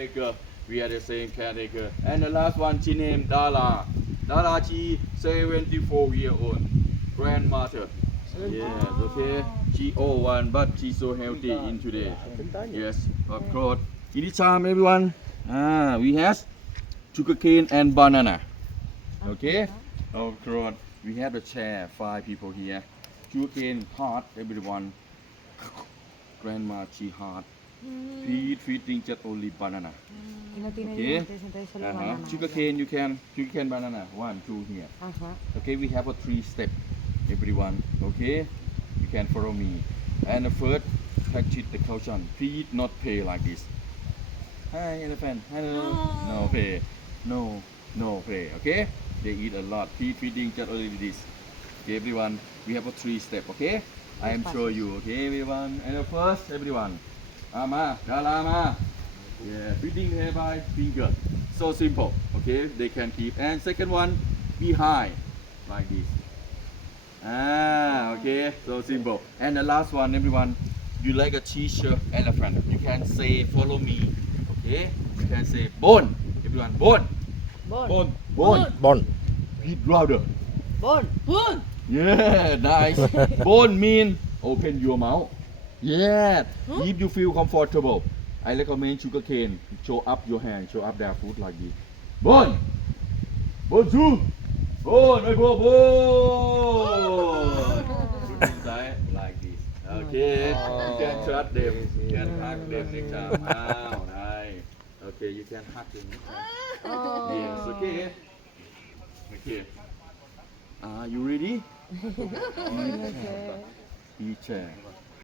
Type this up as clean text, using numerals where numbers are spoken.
caretaker. We are the same caretaker. And the last one, she named Dala. Dala, she 74-year-old grandmother. Yes, okay. She old one, but she's so healthy in today. Yes, of course. In this time, everyone, we have sugarcane and banana. Okay, of course. We have a chair, 5 people here. Sugarcane hot, everyone. Grandma, she hot. Feeding just only banana. Okay. Sugarcane, sugarcane banana. 1, 2 here. Okay, we have a 3 step, everyone. Okay, you can follow me. And the first, practice the caution. Please not pay like this. Hi, elephant. Hello. No pay. No pay. Okay. They eat a lot. Feeding just only this. Okay, everyone. We have a 3 step. Okay. I am show you. Okay, everyone. And the first, everyone. Ma, Dala. Yeah, feeding here by finger. So simple. Okay, they can keep. And second one, behind, like this. Okay, so simple. And the last one, everyone, you like a teacher elephant. You can say, follow me. Okay, you can say, bone. Everyone, bone. Bone. Read louder. Bone. Yeah, nice. Bone mean open your mouth. Yeah, if you feel comfortable, I recommend sugarcane. Show up your hand, show up their foot like this. Bone. Bonjour. Bone. Put inside like this. Okay. You can trust them. You can hug them next time. Nice. Okay, you can hug them next time. Yes, okay. Okay. Are you ready? Be chair.